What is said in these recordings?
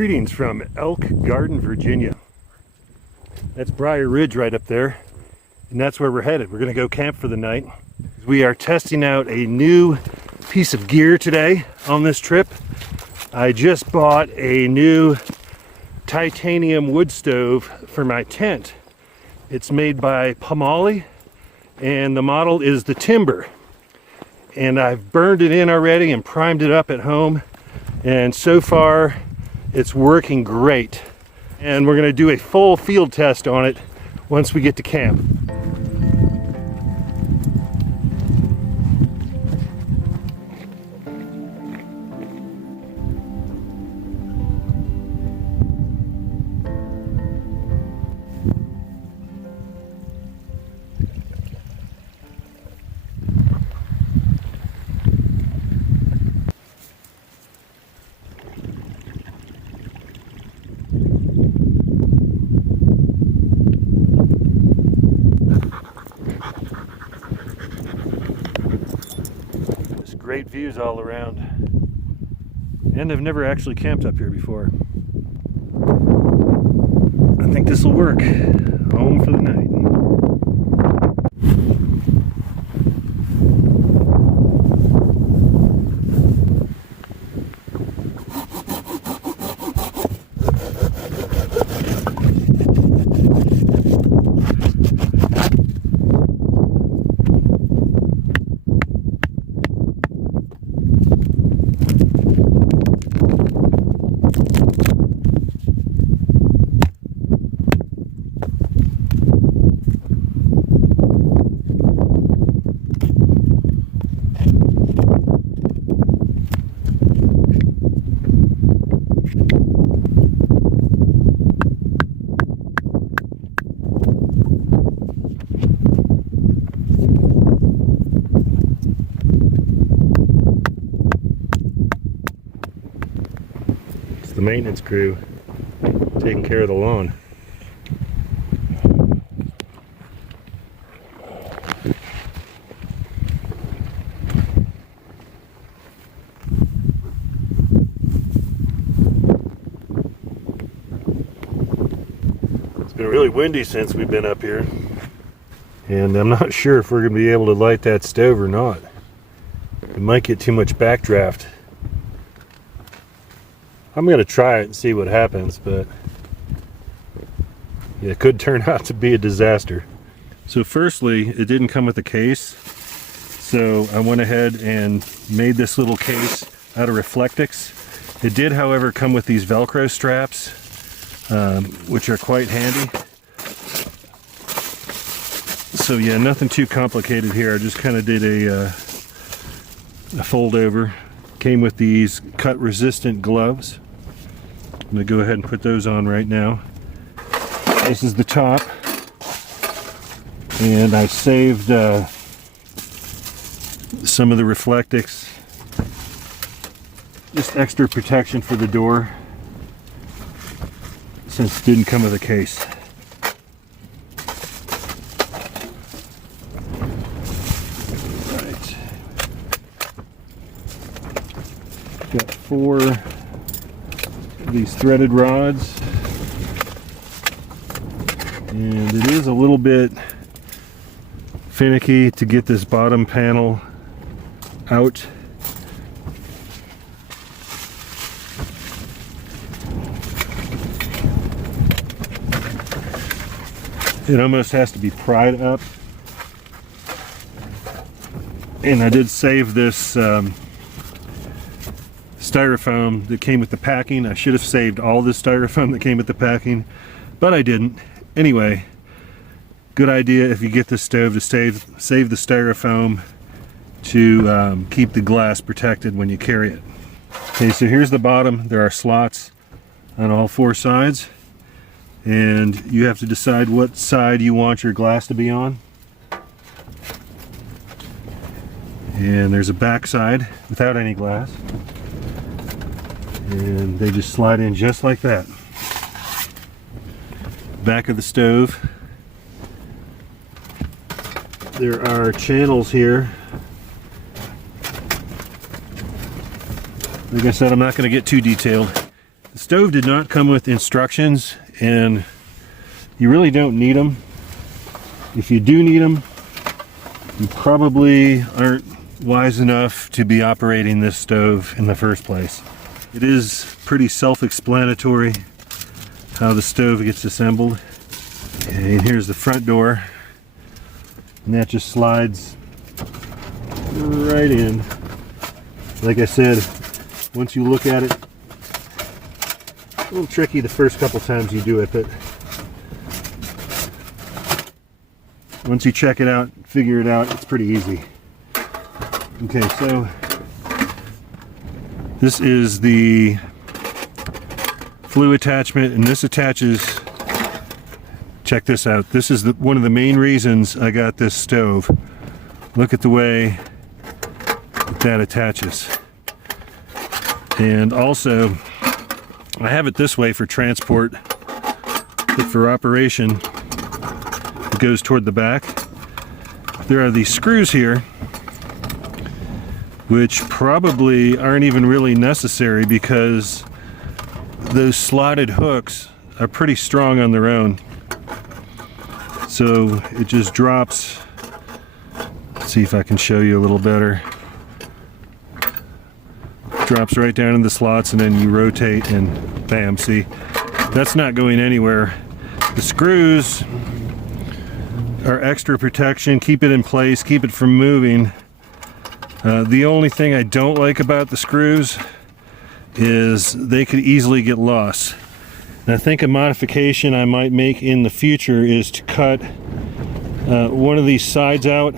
Greetings from Elk Garden, Virginia. That's Brier Ridge right up there, and that's where we're headed. We're going to go camp for the night. We are testing out a new piece of gear today on this trip. I just bought a new titanium wood stove for my tent. It's made by Pomoly, and the model is the Timber. And I've burned it in already and primed it up at home, and so far it's working great. And we're going to do a full field test on it once we get to camp. Great views all around, and I've never actually camped up here before. I think this will work. Home for the night. The maintenance crew taking care of the lawn. It's been really windy since we've been up here, and I'm not sure if we're going to be able to light that stove or not. It might get too much backdraft. I'm going to try it and see what happens, but yeah, it could turn out to be a disaster. So firstly, it didn't come with a case, so I went ahead and made this little case out of Reflectix. It did, however, come with these Velcro straps, which are quite handy. So yeah, nothing too complicated here. I just kind of did a fold over. Came with these cut resistant gloves. I'm going to go ahead and put those on right now. This is the top, and I saved some of the Reflectix, just extra protection for the door since it didn't come with a case. Got 4 of these threaded rods, and it is a little bit finicky to get this bottom panel out. It almost has to be pried up, and I did save this styrofoam that came with the packing. I should have saved all the styrofoam that came with the packing, but I didn't. Anyway, good idea if you get this stove to save the styrofoam to keep the glass protected when you carry it. Okay, so here's the bottom. There are slots on all 4 sides, and you have to decide what side you want your glass to be on. And there's a back side without any glass, and they just slide in just like that. Back of the stove, there are channels here. Like I said, I'm not going to get too detailed. The stove did not come with instructions, and you really don't need them. If you do need them, you probably aren't wise enough to be operating this stove in the first place. It is pretty self-explanatory how the stove gets assembled. Okay, and here's the front door, and that just slides right in. Like I said, once you look at it, a little tricky the first couple times you do it, but once you check it out, figure it out, it's pretty easy. Okay, so this is the flue attachment, and this attaches, check this out, this is one of the main reasons I got this stove. Look at the way that attaches. And also, I have it this way for transport, but for operation, it goes toward the back. There are these screws here, which probably aren't even really necessary because those slotted hooks are pretty strong on their own. So it just drops. Let's see if I can show you a little better. Drops right down in the slots, and then you rotate and bam, see, that's not going anywhere. The screws are extra protection, keep it in place, keep it from moving. The only thing I don't like about the screws is they could easily get lost. And I think a modification I might make in the future is to cut one of these sides out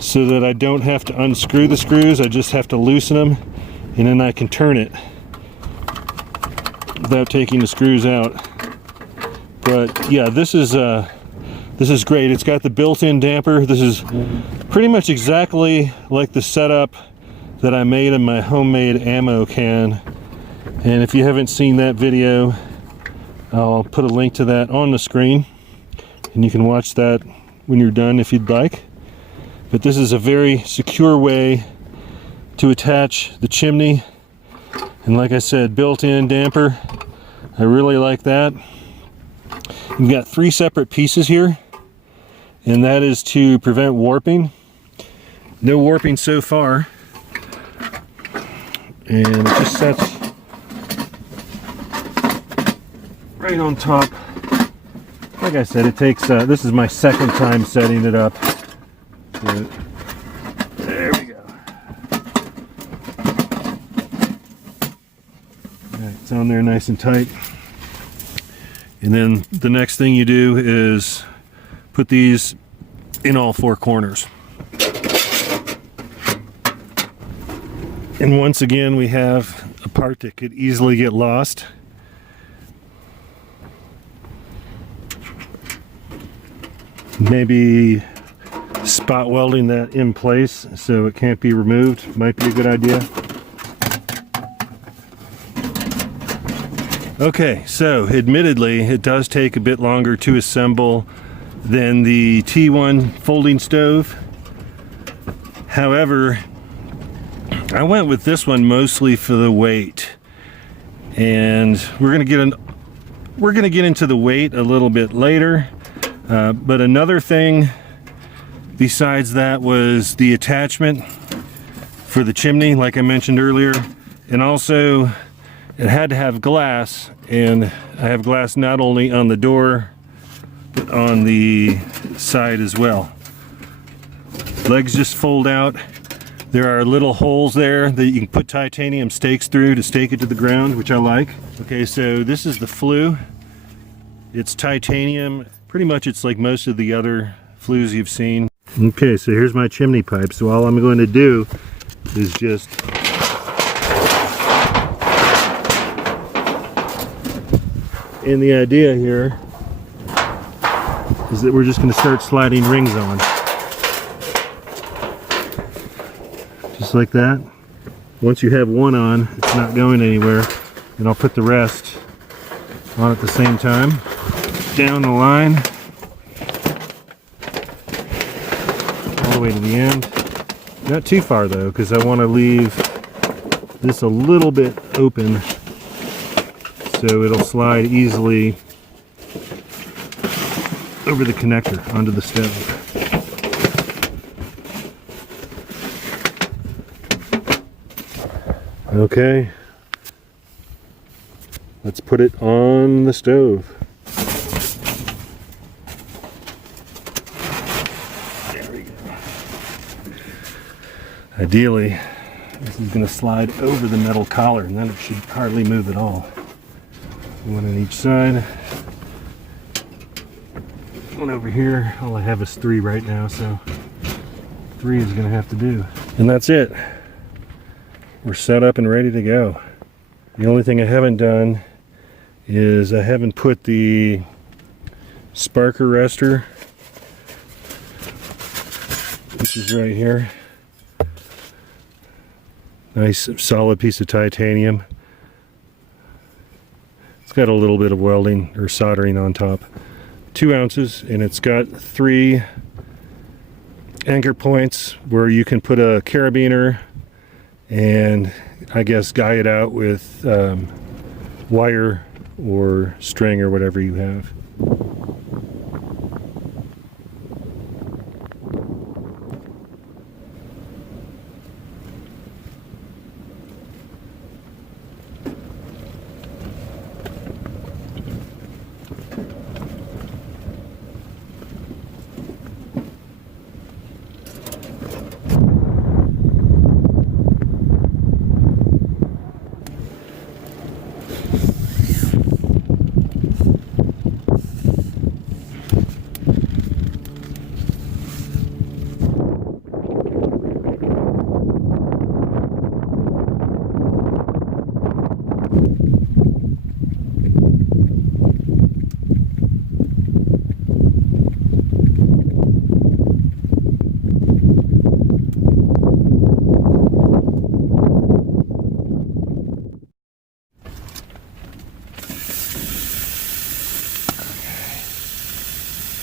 so that I don't have to unscrew the screws, I just have to loosen them, and then I can turn it without taking the screws out. But yeah, this is great. It's got the built-in damper. This is pretty much exactly like the setup that I made in my homemade ammo can. And if you haven't seen that video, I'll put a link to that on the screen, and you can watch that when you're done if you'd like. But this is a very secure way to attach the chimney, and like I said, built-in damper. I really like that. You've got 3 separate pieces here, and that is to prevent warping. No warping so far, and it just sets right on top. Like I said, it takes this is my second time setting it up. So, there we go. Alright, it's on there nice and tight. And then the next thing you do is put these in all 4 corners. And once again, we have a part that could easily get lost. Maybe spot welding that in place so it can't be removed might be a good idea. Okay, so admittedly it does take a bit longer to assemble than the T1 folding stove. However, I went with this one mostly for the weight, and we're gonna get into the weight a little bit later. But another thing besides that was the attachment for the chimney, like I mentioned earlier, and also it had to have glass, and I have glass not only on the door but on the side as well. Legs just fold out. There are little holes there that you can put titanium stakes through to stake it to the ground, which I like. Okay, so this is the flue. It's titanium. Pretty much it's like most of the other flues you've seen. Okay, so here's my chimney pipe. So all I'm going to do is just and the idea here is that we're just going to start sliding rings on. Just like that. Once you have one on, it's not going anywhere. And I'll put the rest on at the same time. Down the line. All the way to the end. Not too far though, because I want to leave this a little bit open so it'll slide easily over the connector onto the stove. Okay, let's put it on the stove. There we go. Ideally, this is going to slide over the metal collar, and then it should hardly move at all. One on each side. One over here. All I have is 3 right now, so 3 is going to have to do. And that's it. We're set up and ready to go. The only thing I haven't done is I haven't put the spark arrestor, which is right here. Nice solid piece of titanium. It's got a little bit of welding or soldering on top. 2 ounces, and it's got 3 anchor points where you can put a carabiner and I guess guy it out with wire or string or whatever you have.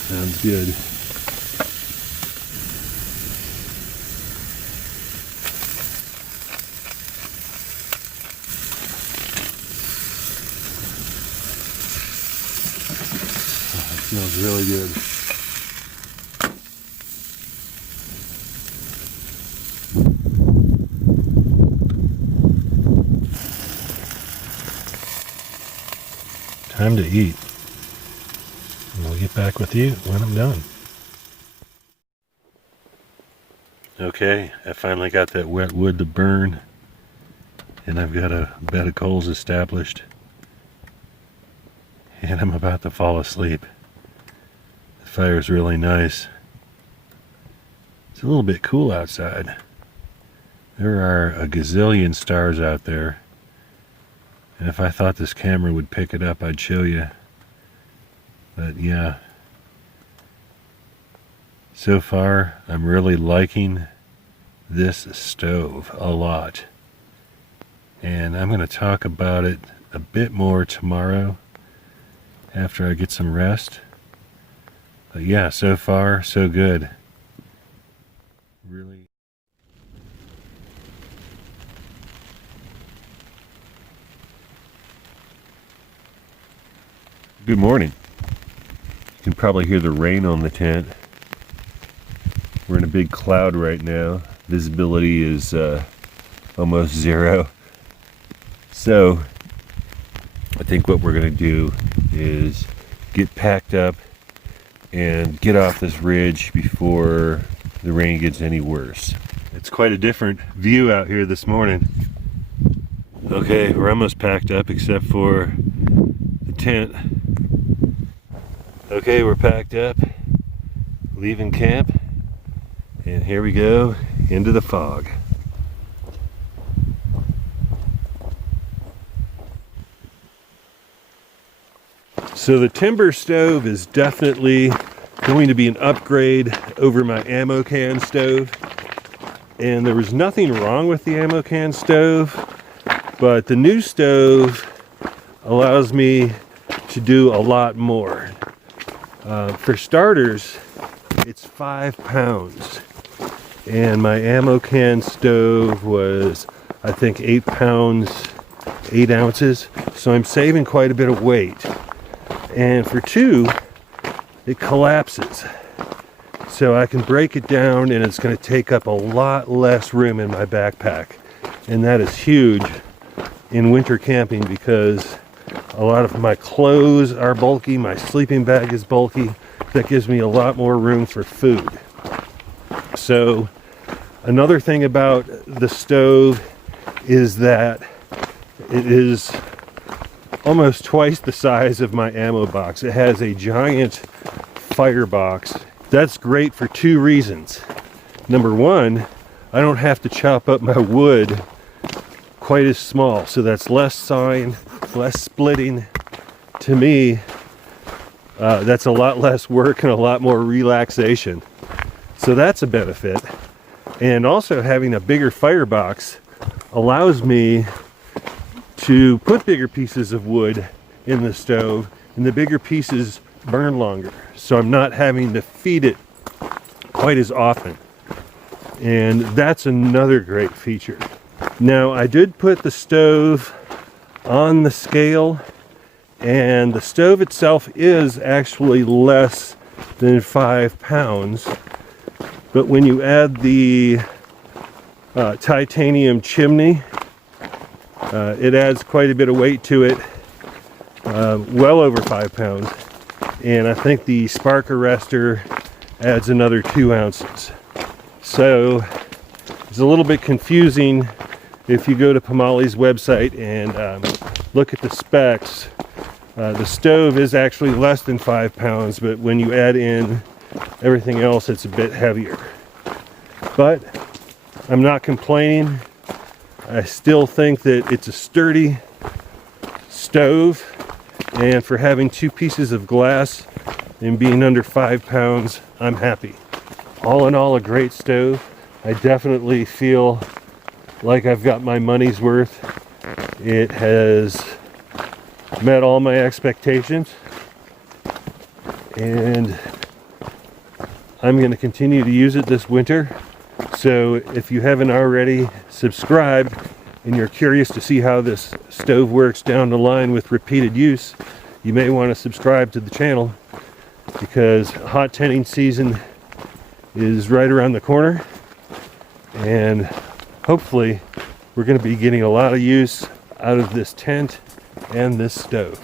Sounds good. Oh, it smells really good. Time to eat. And I'll get back with you when I'm done. Okay, I finally got that wet wood to burn, and I've got a bed of coals established, and I'm about to fall asleep. The fire's really nice. It's a little bit cool outside. There are a gazillion stars out there, and if I thought this camera would pick it up, I'd show you. But yeah, so far I'm really liking this stove a lot, and I'm going to talk about it a bit more tomorrow after I get some rest. But yeah, so far so good. Really. Good morning. You can probably hear the rain on the tent. We're in a big cloud right now. Visibility is almost 0. So I think what we're going to do is get packed up and get off this ridge before the rain gets any worse. It's quite a different view out here this morning. Okay, we're almost packed up except for the tent. Okay, we're packed up, leaving camp, and here we go into the fog. So the timber stove is definitely going to be an upgrade over my ammo can stove, and there was nothing wrong with the ammo can stove, but the new stove allows me to do a lot more. For starters, it's 5 pounds, and my ammo can stove was, I think, 8 pounds 8 ounces, so I'm saving quite a bit of weight. And for 2, it collapses, so I can break it down and it's going to take up a lot less room in my backpack. And that is huge in winter camping because a lot of my clothes are bulky, my sleeping bag is bulky. That gives me a lot more room for food. So another thing about the stove is that it is almost twice the size of my ammo box. It has a giant firebox. That's great for 2 reasons. Number 1, I don't have to chop up my wood quite as small, so that's less sawing, less splitting. To me, that's a lot less work and a lot more relaxation. So that's a benefit. And also having a bigger firebox allows me to put bigger pieces of wood in the stove, and the bigger pieces burn longer. So I'm not having to feed it quite as often. And that's another great feature. Now, I did put the stove on the scale, and the stove itself is actually less than 5 pounds. But when you add the titanium chimney, it adds quite a bit of weight to it, well over 5 pounds. And I think the spark arrestor adds another 2 ounces. So it's a little bit confusing if you go to Pomoly's website and look at the specs. The stove is actually less than 5 pounds, but when you add in everything else, it's a bit heavier. But I'm not complaining. I still think that it's a sturdy stove, and for having 2 pieces of glass and being under 5 pounds, I'm happy. All in all, a great stove. I definitely feel like I've got my money's worth. It has met all my expectations, and I'm going to continue to use it this winter. So if you haven't already subscribed and you're curious to see how this stove works down the line with repeated use, you may want to subscribe to the channel, because hot tenting season is right around the corner, and hopefully we're going to be getting a lot of use out of this tent and this stove.